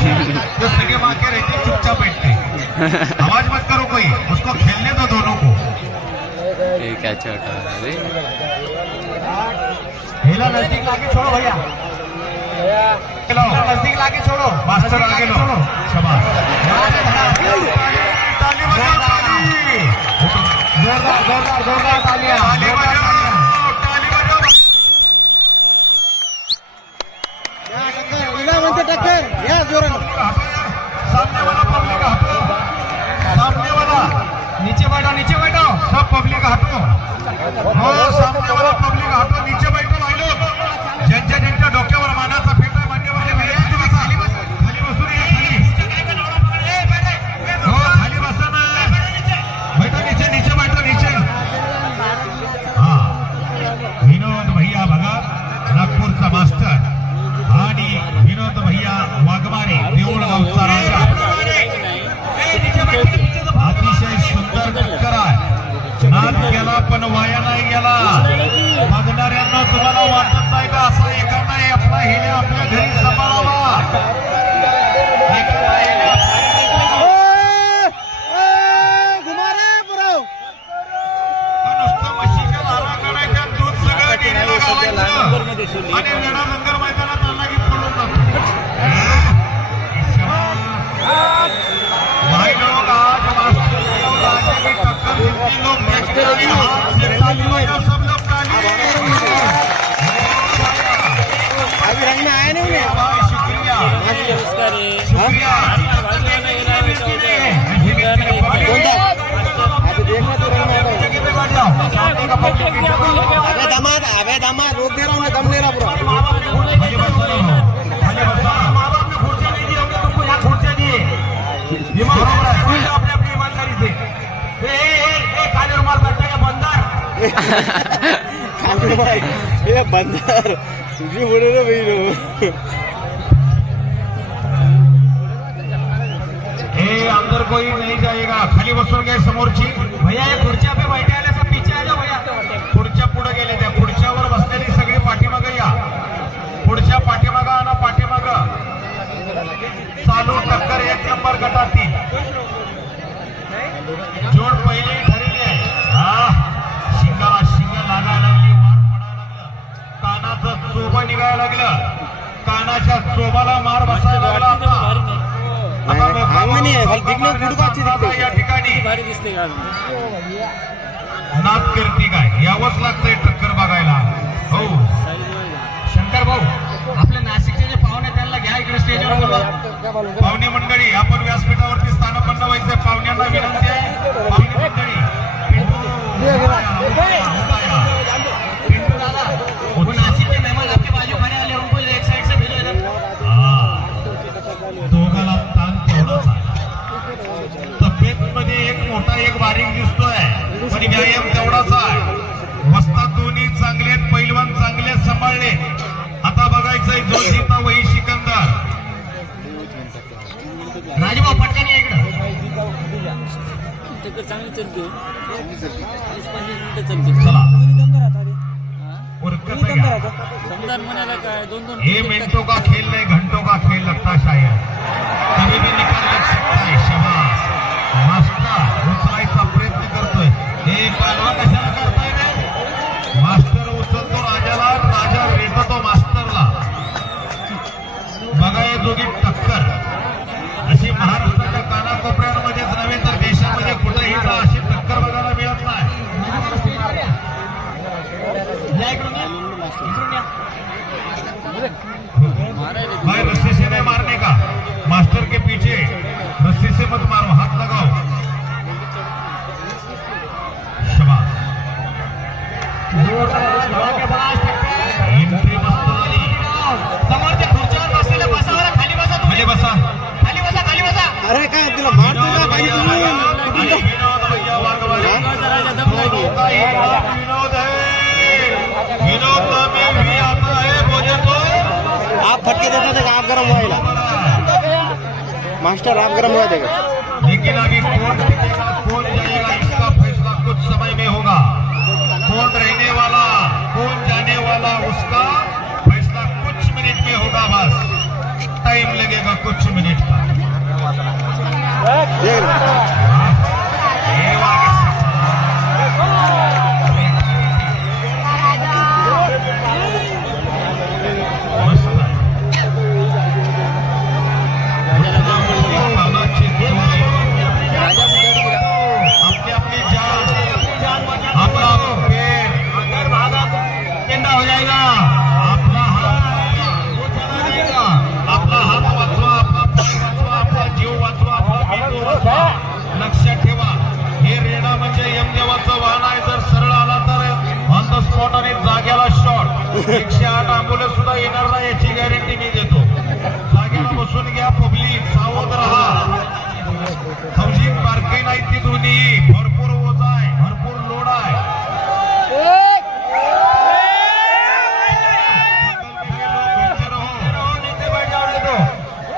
अच्छी, जो सगे माँ के रहते चुपचाप बैठते, आवाज मत करो कोई, उसको खेलने दो दोनों को। क्या छोटा अरे हेला नजदीक लाके छोड़ो भैया, नजदीक लाके छोड़ो, मास्टर आगे लो, शाबाश। जोरदार जोरदार जोरदार तालियां, ताली बजाओ, ताली बजाओ। टक्कर या जोरानं सामने वाला पब्लिक हटो, सामने वाला नीचे बैठो, सब पब्लिक हटो, हो सामने वाला पब्लिक हटो, नीचे बैठो भाई लोग, ज्यांच्या डोक्यावर मानाचा फेटा मांडीवर खाली बसून या, हो खाली बसा ना, बैठो नीचे बैठो नीचे। हा विनोद भैया बघा नागपूरचा मास्टर आणि विनोद भैया वाघमारे देऊळगावचा राजा, अतिशय सुंदर टक्कर आहे, नाद गेला पण वाया नाही गेला। बघणाऱ्यांना तुम्हाला वाटत नाही का असा एखादा आपला हेने आपल्या घरी सांभाळावा, नुसतं म्हशीच्या धारा काढायच्या, दूध सगळं डेअरीला घालायचं आणि वेळा लंगर मैदानात आला की पळून जातो। भाई लोग आज मास्टर राजा की टक्कर देती, लोग देखते हैं, हाथ से ताली बजाओ, सब लोग ताली बजाओ। अभी रंग में आए नहीं उन्हें, शुक्रिया शुक्रिया। अभी देखना तो रंग में अबे दामाद रोक दे रहा हूँ, दम ले रहा पूरा। अपनी ईमानदारी से काले रुमाल करता है बंदर, ये बंदर तुझे बोले ना भाई लो। अंदर कोई नहीं जाएगा, खाली बसून गए समोरची भैया, या खुर्च्या पे बैठे आले सब पीछे आ जाओ भैया, खुर्च्या पुढे गेले, त्या खुर्च्यावर बसलेली सगळी पाठीमागे या, पुढच्या पाठीमागा आणि पाठीमागा चालू टक्कर 1 नंबर गटातील जोड पहिली ठरली आहे। हा शिंगाला शिंग लागायला लागली, वार पडायला लागलं, कानाचं चोबा निघायला लागलं, कानाच्या चोबाला मार बसायला लागला। या ठिकाणी नाद करते काय यावंच लागतंय टक्कर बघायला। हो शंकर भाऊ, आपल्या नाशिकचे जे पाहुणे त्यांना घ्या इकडे स्टेजवर बोलवा। पाहुणे मंडळी, आपण व्यासपीठावरती स्थानपन्न व्हायचंय, पाहुण्यांना विनंती आहे, पाहुणे मंडळी नाशिकचे मेहमान आपके बाजू खड़े आले, उनको एक साइड से भेजो इधर। दोघाला ताण तेवढाच आहे, तब्येत मध्ये एक मोठा एक बारीक दिसतोय, पण व्यायाम तेवढाच आहे। वस्ताद दोन्ही चांगले, पैलवान चांगले सांभाळले। आता बघायचंय जोशीचा वही सिकंदर, राजभाऊ पटकन या इकडं, चला ये मिनटों का खेल नहीं घंटों का खेल लगता शायद, कभी भी निकाल सकता है। शाबाश मास्टर उचलायचा प्रयत्न करतोय, हे पालवा कशाला करताय रे, मास्टर उचलतो राजाला, राजा रेटतो मास्टरला। बघा या जोगी टक्कर, अशी महाराष्ट्राच्या कानाकोपऱ्यांमध्येच नव्हे तर देशामध्ये कुठेही अशी टक्कर बघायला मिळत नाही। भाई रस्सी से नहीं मारने का, मास्टर के पीछे रस्सी से मत मारो, हाथ लगाओ। शाबाश, एंट्री मस्त झाली, समोरच्या खुर्चीवर बसलेले बसावर खाली बसा, खाली बसा, खाली बसा, खाली बसा। अरे काय तुला मारतो का काही विनोद भैया वाघमारे, विनोद है, विनोद में भी आता है बोले तो आप फटके देता थे, आप गरम हुआ मास्टर, आप गरम हुआ देगा। लेकिन अभी कौन जीतेगा कौन जाएगा इसका फैसला कुछ समय में होगा। कौन रहने वाला कौन जाने वाला उसका फैसला कुछ मिनट में होगा। बस टाइम लगेगा कुछ मिनट का। ये वागे लक्षात ठेवा, हे रेडा म्हणजे यमदेवाचं वाहन आहे. जर सरळ आला तर ऑन द स्पॉट आणि जाग्याला शॉट. 108 अँब्युलन्स सुद्धा येणार नाही याची गॅरंटी मी देतो. जाग्याला बसून घ्या पब्लिक, सावध राहा. हौसिंग बारकी नाही ती दोन्ही, भरपूर ओझ आहे, भरपूर लोड आहे.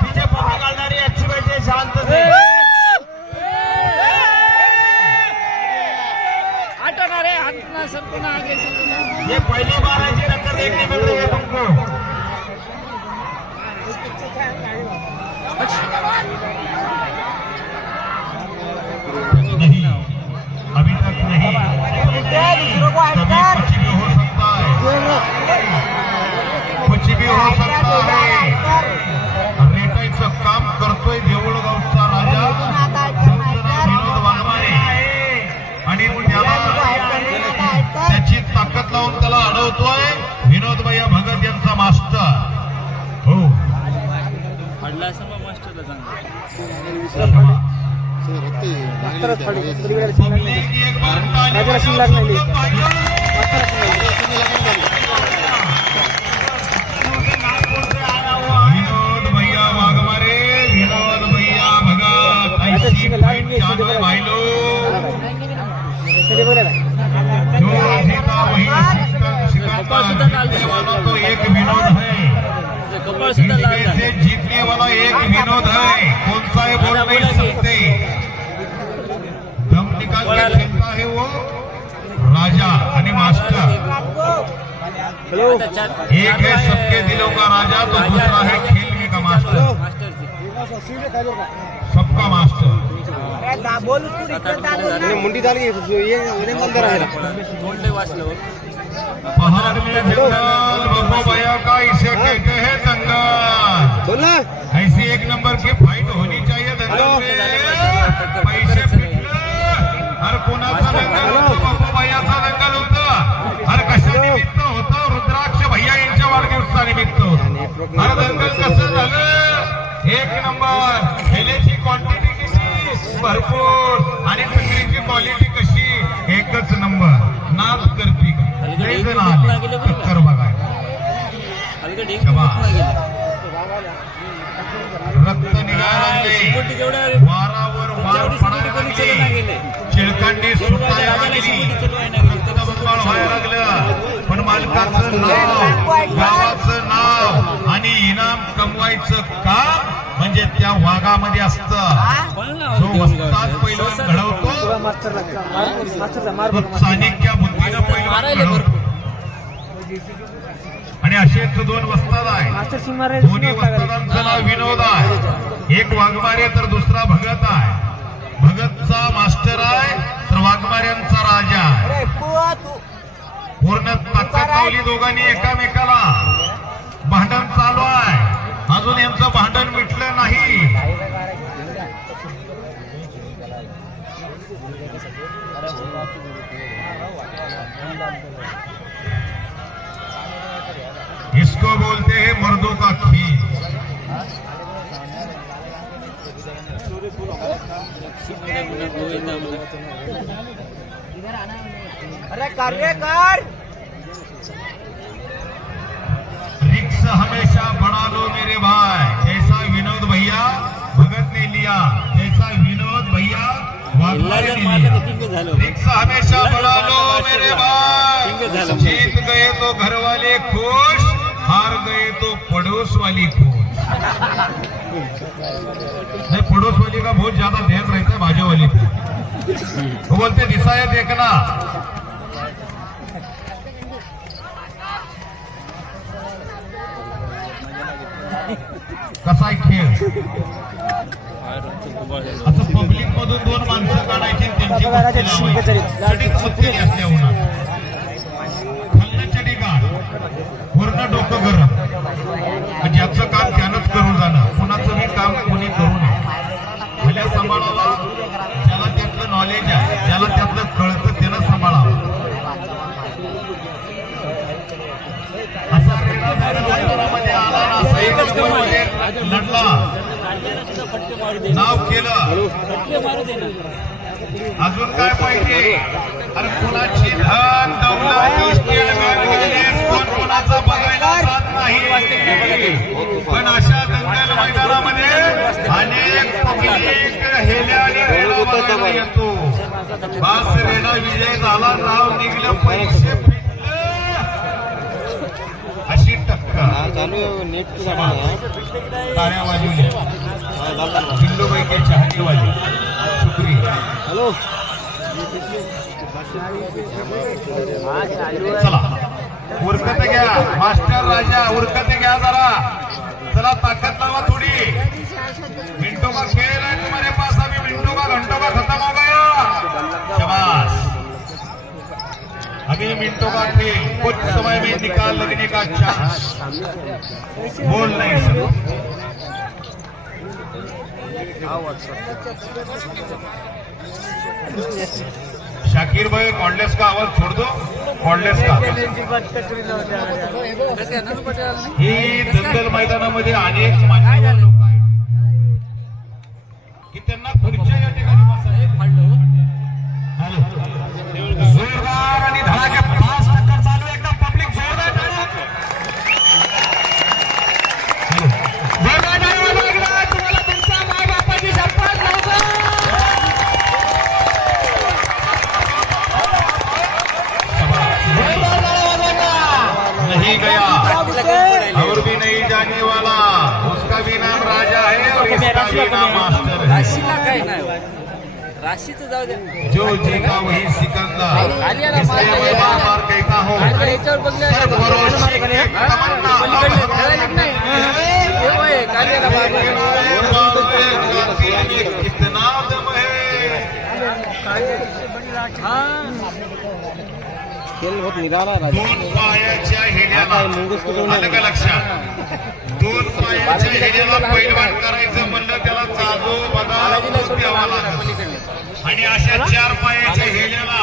पीछे फोटो काढणारी अच्छी बैठे शांत से. ये पहली बार ऐसी टक्कर देखने मिल रही है तुमको. नहीं, अभी तक नहीं. कभी कुछ भी हो सकता है. रेटायचं काम करतोय देऊळगावचा राजा विनोद वाघमारे आणि त्याची ताकद लावून त्याला अडवतोय विनोद भैया भगत यांचा मास्टर. हो एक विनोद भैया वाघमारे, विनोद भैया भगत ऐसी फाइट चालू है भाई लोग. जो जीता वही सिकंदर, जीतने वाला तो एक विनोद है. से जीतने वाला एक विनोद है. कौन सा है बोल नहीं सकते. दम निकाल के खेलता है वो राजा आणि मास्टर. एक है सबके दिलों का राजा तो दूसरा है खेलने का मास्टर. सबका मास्टर. मुंडी डाल अंदर आहे. पहाड़ में जंगल बब्बू भैया का इसे कहते हैं दंगल. बोलना ऐसी एक नंबर की फाइट होनी चाहिए दंगल में. पैसे फिटलं हर कोणाचा दंगल होतो, बब्बू भैयाचा दंगल होतं. हर कशा निमित्त होतं, रुद्राक्ष भैया यांच्या वाढदिवसा निमित्त होतं. हर दंगल कसं झालं, एक नंबर. खेळाची क्वांटिटी किती भरपूर आणि सगळीची क्वालिटी कशी, एकच नंबर. नाच करती का टक्कर बघाय. रक्त निघायला, वारावर वार पडायला लागले, चिळकांडी सुटायला लागली, रक्तबंबाळ व्हायला लागलं. पण मालकाचं नाव, गावाचं नाव आणि इनाम कमवायचं काम म्हणजे त्या वाघामध्ये असतं. जो वस्ताद पैलवान घडवतो तो चाणक्य बुद्धीनं पैलवान घडवतो. आणि असेच दोन वस्ताद आहे. दोन्ही वस्तादांचं नाव विनोद आहे. एक वाघमारे तर दुसरा भगत आहे. भगतचा मास्टर आहे तर वाघमाऱ्यांचा राजा आहे. पूर्ण ताकद लावली दोघांनी एकामेकाला. भांडण चालू आहे, अजून यांचं भांडण मिटलं नाही. इसको बोलते हैं मर्दों का खेल. अरे कार्यकार रिक्स हमेशा बढ़ा लो मेरे भाई. जैसा विनोद भैया भगत ने लिया, जैसा विनोद भैया वाघमारे ने लिया. रिक्स हमेशा बढ़ा लो मेरे भाई. जीत गए तो घर वाले खुश, हार गए तो पड़ोस वाली खुश. नहीं, पड़ोस वाली का बहुत ज्यादा ध्यान रहता है बाजू वाली को. वो बोलते दिशा है देखना. कसा आहे खेळ. असं पब्लिक मधून दोन माणसं काढायची आणि त्यांची कुस्ती लावायची. चढीत सुटलेली असल्या उन्हात. खाल्लं चढी गाड वरनं डोकं गरम. ज्याचं काम त्यानंच करून जाणं. कुणाचंही काम कोणी करू नये. भल्या सांभाळावा. ज्याला त्यातलं नॉलेज आहे, ज्याला त्यातलं कळतं त्यानं सांभाळावं. असा रेडा मैदानामध्ये आला ना, सही नंबरमध्ये लढला, नाव केलं. अजून काय पाहिजे. अरे कुणाची धन दौलत इस्टेट बिझनेस कोण कोणाचा बघायला जात नाही. पण अशा दंगल मैदानामध्ये अनेक पब्लिक हेल्या आणि रेडा बघायला येतो. बास रेडा विजय झाला, नाव निघलं, पैसे फिटले. अशी टक्कर चालू नेट ताऱ्या वाजवल्या. बिल्लूबाईके चहाची वाजली. शुक्रिया. हॅलो चला उरकत घ्या मास्टर राजा, उरकत घ्या जरा. चला ताकद लावा थोडी. मिनटों का खेल है तुम्हारे पास, अभी मिनटों का घंटों का खत्म हो गया. शाबाश. अभी मिनटों का खेल, कुछ समय में निकाल लगने का चांस. बोल नहीं सकते. शाकिर भाई कॉर्डलेस का आवाज छोड़ दो. कॉर्डलेस का. ही दंगल मैदानामध्ये अनेक मान्यवर लोक आहेत की त्यांना खुर्च्या या ठिकाणी बसायला. हॅलो, जोरदार आणि धडाके 5 टक्कर चालू. एकदा पब्लिक जोरदार टाळ्या. हॅलो, जोरदार टाळ्या वाजवा. तुम्हाला तुमच्या मायबापाची शपथ लावतो. नहीं गया और भी नहीं जाने वाला. उसका भी नाम राजा है और इसका भी नाम मास्टर है. राशीचं जाऊ द्या. जो जीता वही सिकंदर. इसलिए मैं बार बार कहता हूँ, सर्वरोशी की तमन्ना अब हमारे दिल में कितना दम है. खेळ बहुत निराळा आहे. दोन पायाच्या हेड्याला आलं का लक्षात. दोन पायाच्या हेड्याला पैलवान करायचं म्हणलं त्याला चाजो बदाम द्यावा लागत. आणि अशा 4 पायाच्या हेड्याला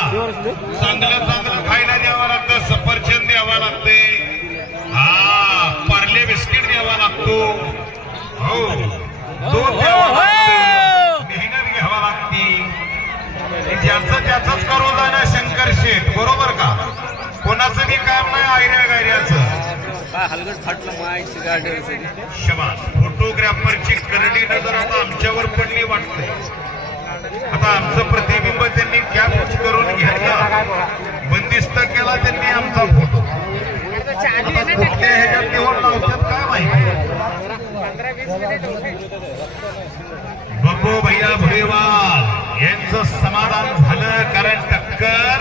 चांगलं चांगलं खायला द्यावं लागतं. सफरचंद द्यावा लागते. हा, पार्ले बिस्किट द्यावा लागतो. हो, दूध द्यावा लागतं. मेहनत घ्यावा लागते. ज्याचं त्याचंच करू जाणं शंकर शेठ. बरोबर का. कोणाचं बी काम नाही आयऱ्या गायऱ्याचं. हलगट फाटलं मायची गाडी. शबास. फोटोग्राफरची करडी नजर आता आमच्यावर पडली वाटते. आता आमचं प्रतिबिंब त्यांनी कॅप्च करून घेतलं, बंदिस्त केला त्यांनी आमचा फोटो. आता कुठल्या ह्याच्यात निवड लावतात काय माहिती. बब्बू भैया भुईवाल यांचं समाधान झालं, कारण टक्कर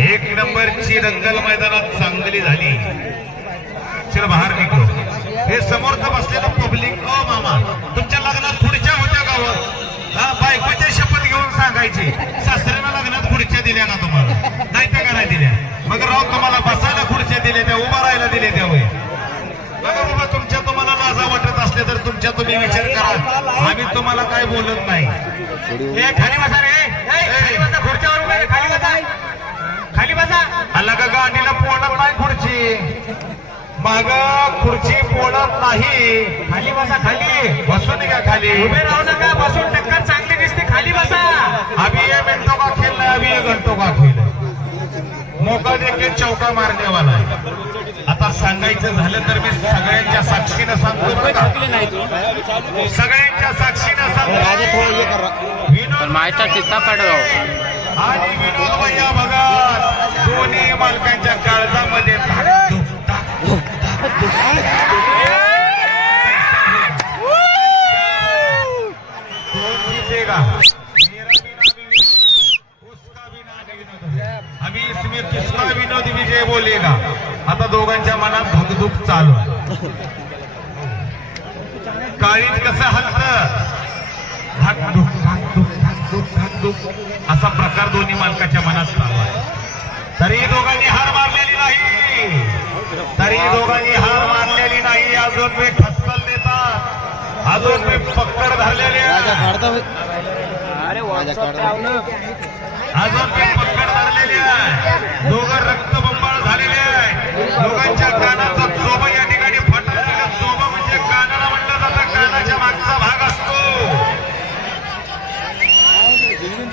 1 नंबरची दंगल मैदानात चांगली झाली. चल बाहेर निघलो. हे समोरचं बसलेलं पब्लिक. ओ मामा, तुमच्या लग्नात खुर्च्या होत्या गावात? हा, बायकोची शपथ घेऊन सांगायची, सासऱ्याला लग्नात खुर्च्या दिल्या का तुम्हाला? नाही त्या का नाही दिल्या? मग राव तुम्हाला बसायला खुर्च्या दिल्या त्या, उभा राहायला दिले त्या वय. बघा बाबा, तुमच्या तुम्हाला लाजा वाटत असले तर तुमच्या तुम्ही विचार करा. आम्ही तुम्हाला काय बोलत नाही. हे खाली बसा रे, खाली बसा. खुर्च्यावर उभे खाली बसा, खाली बसा. आला का गाडीला पोळत नाही खुर्ची. माग खुर्ची पोळत नाही. खाली बसा. खाली बसून घ्या. खाली उभे राहू नका. बसून टक्कर चांगली दिसते. खाली बसा. अभी ये मिनटों का खेल नाही, अभी ये घंटों का खेल है. मोका देखे चौका मारने वाला है. आता सांगायचं झालं तर मी सगळ्यांच्या साक्षीनं सांगतो बरं का. सगळ्यांच्या साक्षीनं सांगतो. विनोद मायचा चित्ता पाडवा आणि विनोद भैया भगत दोन्ही मालकांच्या काळजामध्ये अभी इसमें किसका विनोद विजय बोलेगा. आता दोघांच्या मनात धुकधुक चालू आहे. काळीज कसं हलतं, धाकधूक धाकधूक धाकधूक धाकधूक असा प्रकार दोन्ही मालकाच्या मनात चालू आहे. तरी दोघांनी हार मारलेली नाही, तरी दोघांनी हार मारलेली नाही. अजून मी ठस्सल देतात, अजून मी पकड धरलेले राजा आहे, काढता होय. अरे राजा काढता. अजून मी पकड धरलेले आहे. दोघं रक्तबंबाळ झालेले आहे. दोघांच्या कानाचा चोबा या ठिकाणी फटला. चोबा म्हणजे कानाला म्हटलं जातं, कानाच्या मागचा भाग असतो.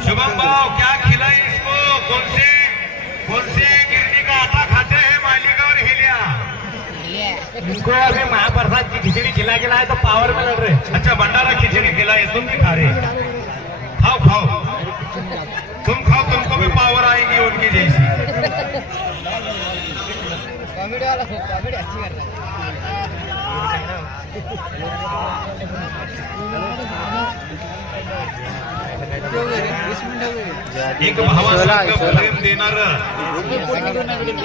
शुभम भाव क्या खिलाई इसको, कौन से गिरनी का आटा खाते हैं मालिका और हिलिया. इनको अभी महाप्रसाद की खिचड़ी खिला के लाए तो पावर में लड़ रहे. अच्छा भंडारा खिचड़ी खिलाई, तुम भी खा रहे, खाओ खाओ, तुम खाओ, तुमको भी पावर आएगी उनकी जैसी. कॉमेडी वाला कॉमेडी अच्छी कर रहा एक भावासारखं प्रेम देणार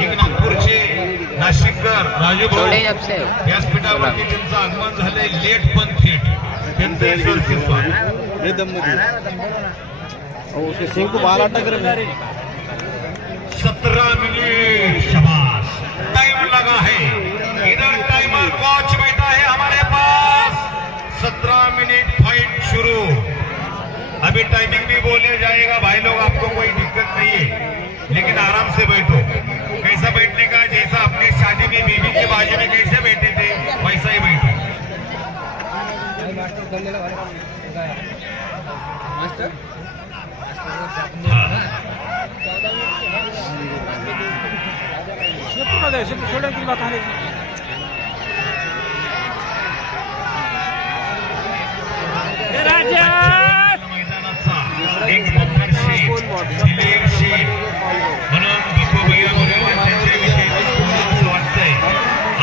एक नागपूरचे नाशिककर राजू भाऊ थोडे जब से व्यासपीठावरती त्यांचं आगमन झालंय, लेट पण थेट. त्यांचं एक सरसी स्वागत. ये दम नहीं और उसके सिंह को बाल अटक रहे. 17 मिनट शबाश, टाइम लगा है इधर, टाइमर वॉच बैठा है हमारे पास. 17 मिनट फाइट शुरू. अभी टाइमिंग भी बोले जाएगा भाई लोग, आपको कोई दिक्कत नहीं है, लेकिन आराम से बैठो. कैसा बैठने का, जैसा अपने शादी में बीवी के बाजू में कैसे बैठे थे वैसा ही बैठो. मैदानाचा एक बंपर शेट, दिलीप शेट म्हणून बापू भैया बरोबर त्यांच्याविषयी असं वाटतंय.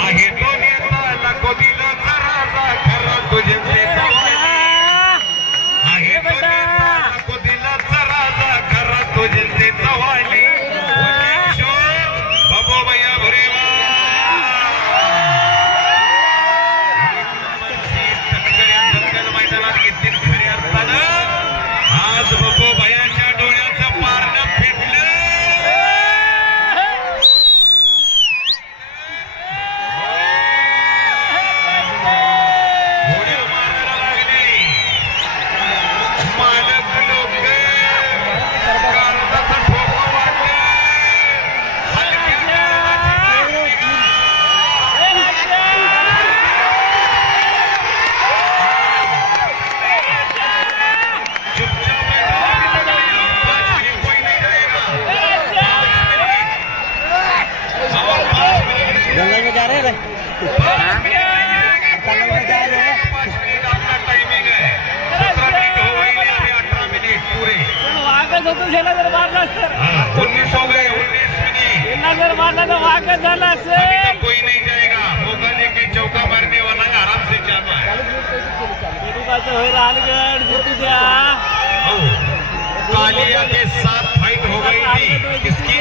आहे तो नेता नको दिलं जरा खरं तुझे आहे तो नेता नको दिलं जरा खरं तुझे ते जवानी. बापू भैया बरोबर मैदानात घेतली खऱ्या अर्थानं. आज बापू भैयाच्या डोळ्याचं पारणं फिटलं. घोड्या मारायला लागले मालक लोक, काळजाचं ठोकं वाटलं. हलक्या चुपचाप कोई नहीं रहेगा. 5 मिनट जंगल में जा रहे हैं. 5 मिनिट आपला टायमिंग आहे. 17 मिनिट हो गए, अभी 18 मिनिट पूरे. हाँ, 19 हो गए, 19 मिनिट. अभी तक कोई नहीं जाएगा. मौका लेके चौका मारने वाला है, आराम से जाना है. कालिया के साथ फाइट हो गई थी, किसकी,